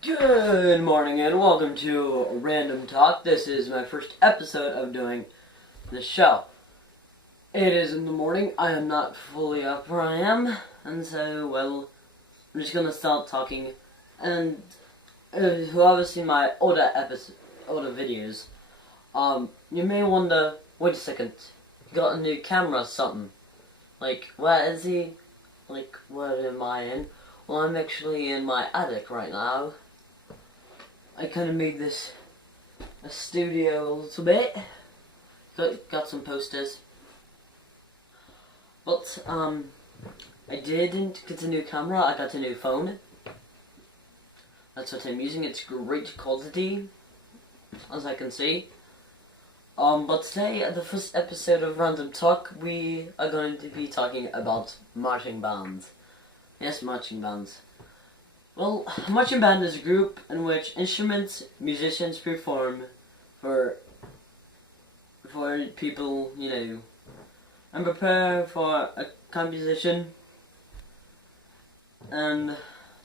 Good morning and welcome to Random Talk. This is my first episode of doing the show. It is in the morning. I am not fully up where I am, and so, well, I'm just gonna start talking. And whoever's seen my older videos, you may wonder, wait a second, he got a new camera or something. Like, where is he? Like, where am I in? Well, I'm actually in my attic right now. I kind of made this a studio a little bit. Got some posters. But, I didn't get a new camera, I got a new phone. That's what I'm using, it's great quality, as I can see. But today, at the first episode of Random Talk, we are going to be talking about marching bands. Yes, marching bands. Well, a marching band is a group in which musicians perform for people, and prepare for a composition, and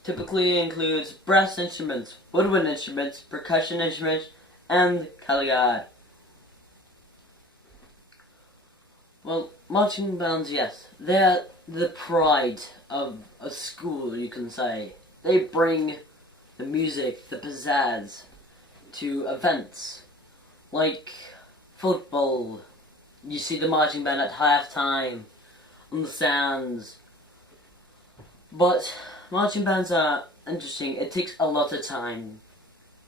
typically includes brass instruments, woodwind instruments, percussion instruments, and caligari. Well, marching bands, yes, they're the pride of a school, you can say. They bring the music, the pizzazz, to events like football. You see the marching band at halftime, on the stands. But marching bands are interesting. It takes a lot of time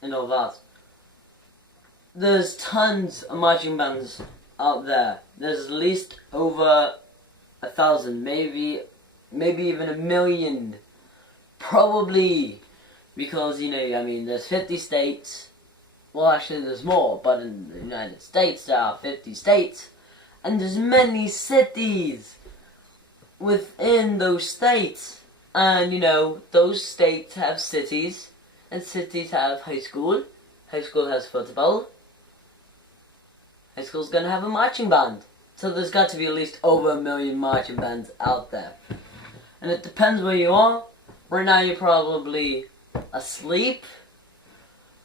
and all that. There's tons of marching bands out there. There's at least over 1,000, maybe even 1,000,000. Probably, because, there's 50 states. Well, actually there's more, but in the United States there are 50 states. And there's many cities within those states. And, those states have cities, and cities have high school. High school has football. High school's gonna have a marching band. So there's got to be at least over 1,000,000 marching bands out there. And it depends where you are. Right now you're probably asleep,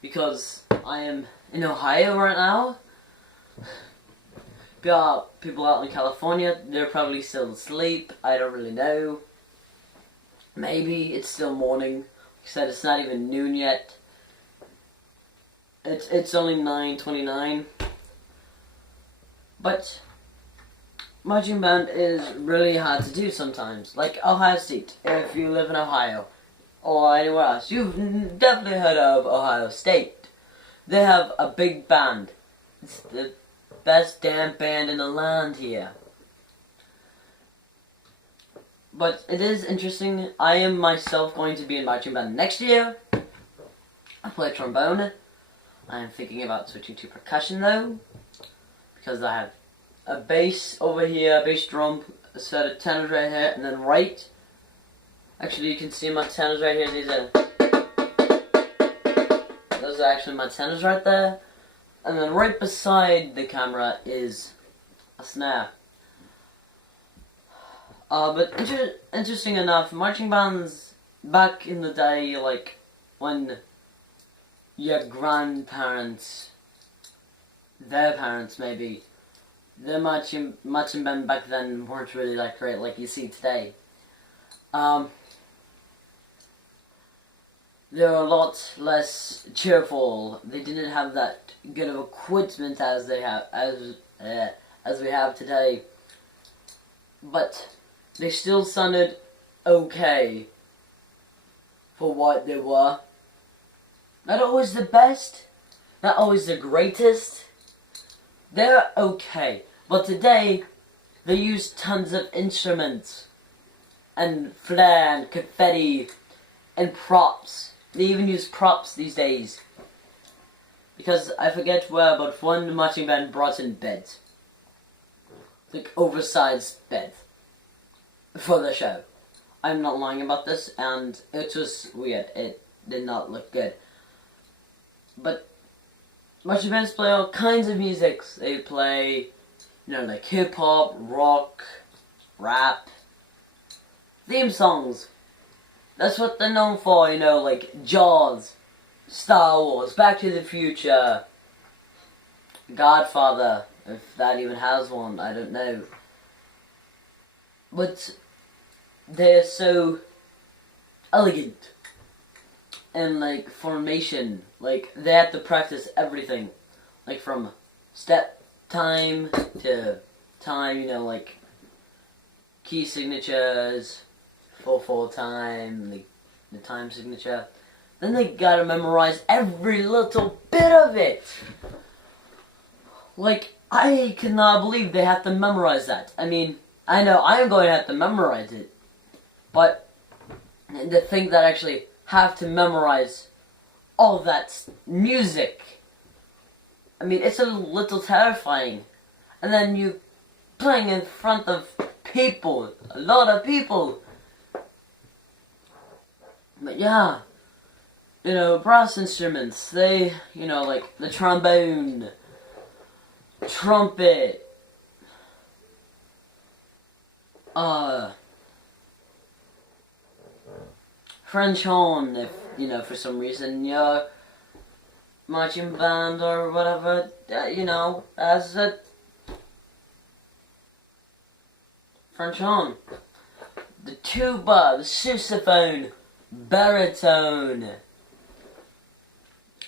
because I am in Ohio right now. People out in California, they're probably still asleep. I don't really know. Maybe it's still morning. Like I said, it's not even noon yet. It's only 9:29. But marching band is really hard to do sometimes. Like Ohio State, if you live in Ohio, or anywhere else. You've definitely heard of Ohio State. They have a big band. It's the best damn band in the land here. But it is interesting. I am myself going to be in marching band next year. I play trombone. I am thinking about switching to percussion though, because I have a bass over here, a bass drum, a set of tenors right here, and then right. Actually, you can see my tenors right here. Those are actually my tenors right there. And then right beside the camera is a snare. But interesting enough, marching bands back in the day, like when your grandparents, their parents maybe, their marching band back then weren't really that great like you see today. They were a lot less cheerful. They didn't have that good of equipment as we have today. But they still sounded okay for what they were. Not always the best, not always the greatest. They're okay. But today, they use tons of instruments, and flair, and confetti, and props. They even use props these days. Because I forget where, but one marching band brought in beds. Like oversized beds. For the show. I'm not lying about this, and it was weird. It did not look good. But marching bands play all kinds of music. They play, like hip-hop, rock, rap, theme songs. That's what they're known for, like Jaws, Star Wars, Back to the Future, Godfather, if that even has one, I don't know. But they're so elegant and like formation, like they have to practice everything, like from step time to time, you know, like key signatures, 4/4 time, the time signature. Then they gotta memorize every little bit of it. Like, I cannot believe they have to memorize that. I mean, I know I am going to have to memorize it, but to think that I actually have to memorize all that music, I mean, it's a little terrifying. And then you playing in front of people, a lot of people. But yeah, you know, brass instruments, they, you know, like the trombone, trumpet, French horn, if, you know, for some reason your marching band or whatever, you know, has a French horn. The tuba, the sousaphone, baritone.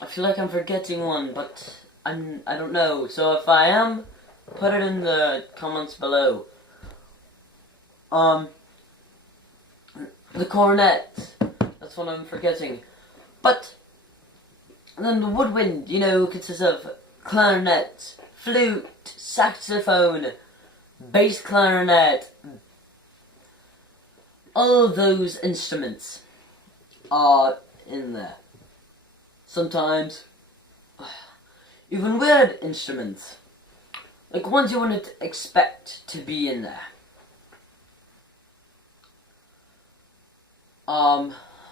I feel like I'm forgetting one, but I don't know. So if I am, put it in the comments below. The cornet. That's what I'm forgetting. But then the woodwind, you know, consists of clarinet, flute, saxophone, bass clarinet. All those instruments are in there. Sometimes even weird instruments, like ones you wouldn't expect to be in there.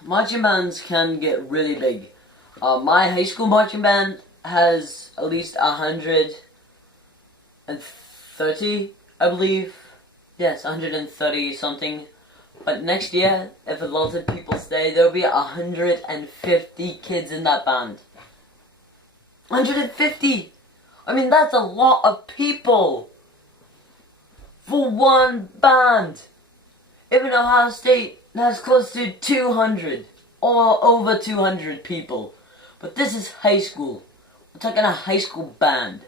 Marching bands can get really big. My high school marching band has at least 130, I believe. Yes, 130 something. But next year, if a lot of people stay, there'll be 150 kids in that band. 150! I mean, that's a lot of people for one band. Even Ohio State has close to 200 or over 200 people. But this is high school. We're talking a high school band.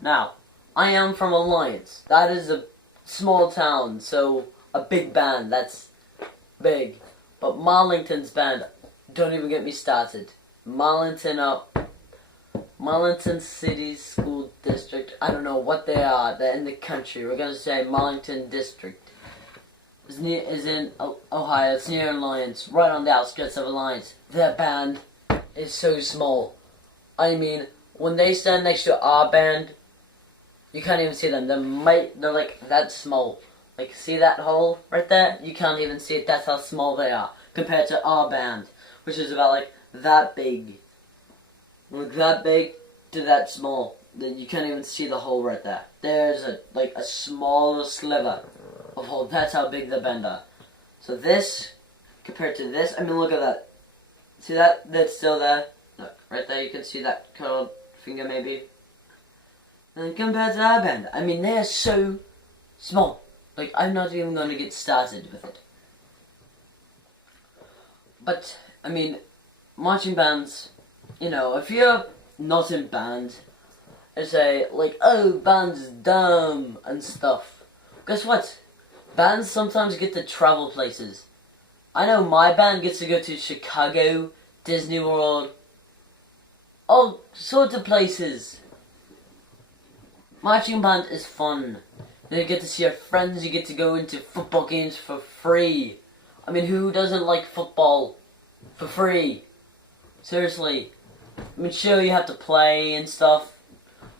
Now, I am from Alliance. That is a small town, so a big band, that's big. But Marlington's band, don't even get me started. Marlington City School District, I don't know what they are, they're in the country. We're gonna say Marlington District. Is in Ohio, it's near Alliance, right on the outskirts of Alliance. Their band is so small. I mean, when they stand next to our band, you can't even see them. They're like that small. Like, see that hole right there? You can't even see it. That's how small they are compared to our band, which is about like that big. Like that big to that small. Then you can't even see the hole right there. There's a small sliver of hole. That's how big the band are. So this compared to this, I mean, look at that. See that? That's still there. Look, right there. You can see that curled finger maybe. And compared to our band, I mean, they're so small. Like, I'm not even going to get started with it. But, I mean, marching bands, you know, if you're not in band, and say, like, oh, band's dumb and stuff. Guess what? Bands sometimes get to travel places. I know my band gets to go to Chicago, Disney World, all sorts of places. Marching band is fun. You get to see your friends, you get to go into football games for free. I mean, who doesn't like football for free? Seriously. I mean, sure, you have to play and stuff.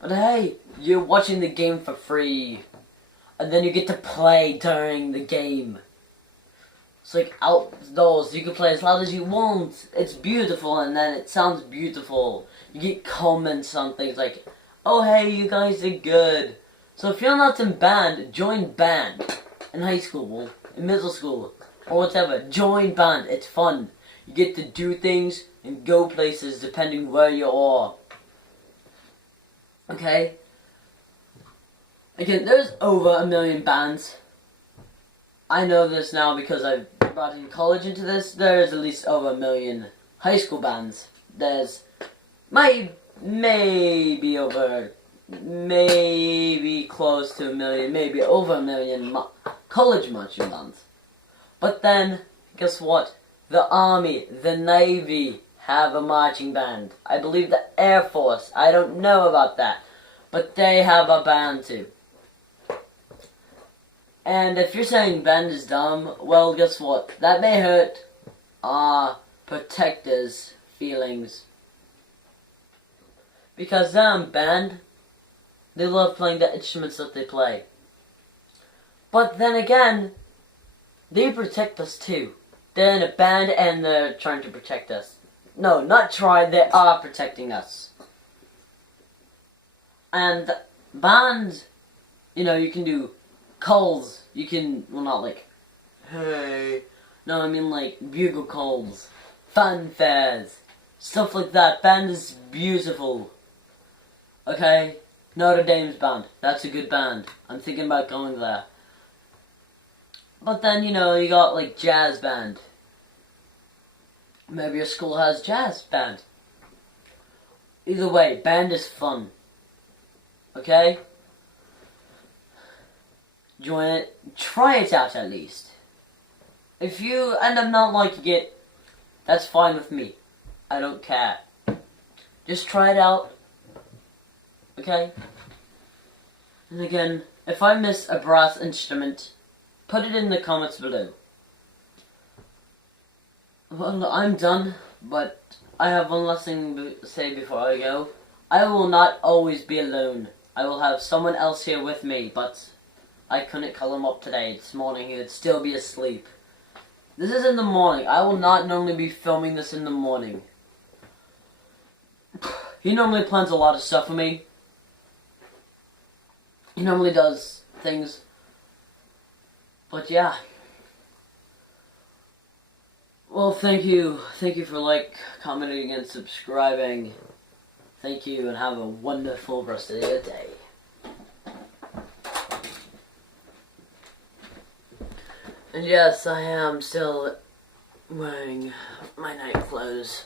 But hey, you're watching the game for free. And then you get to play during the game. It's like outdoors, you can play as loud as you want. It's beautiful, and then it sounds beautiful. You get comments on things like, oh hey, you guys did good. So if you're not in band, join band. In high school, in middle school, or whatever. Join band, it's fun. You get to do things and go places depending where you are. Okay? Again, there's over 1 million bands. I know this now because I've brought in college into this. There's at least over 1 million high school bands. There's maybe close to 1 million, maybe over 1 million college marching bands. But then, guess what? The Army, the Navy have a marching band. I believe the Air Force, I don't know about that, but they have a band too. And if you're saying band is dumb, well, guess what? That may hurt our protectors' feelings. Because them band, they love playing the instruments that they play. But then again, they protect us too. They're in a band and they're trying to protect us. No, not try, they are protecting us. And bands, you know, you can do calls. You can, well, not like, hey. No, I mean like bugle calls, fanfares, stuff like that. Band is beautiful. Okay? Notre Dame's band. That's a good band. I'm thinking about going there. But then, you know, you got like jazz band. Maybe your school has jazz band. Either way, band is fun. Okay? Join it. Try it out at least. If you end up not liking it, that's fine with me. I don't care. Just try it out. Okay? And again, if I miss a brass instrument, put it in the comments below. Well, I'm done, but I have one last thing to say before I go. I will not always be alone. I will have someone else here with me, but I couldn't call him up today. This morning he would still be asleep. This is in the morning. I will not normally be filming this in the morning. He normally plans a lot of stuff for me. He normally does things. But yeah. Well, thank you. Thank you for commenting and subscribing. Thank you and have a wonderful rest of your day. And yes, I am still wearing my night clothes.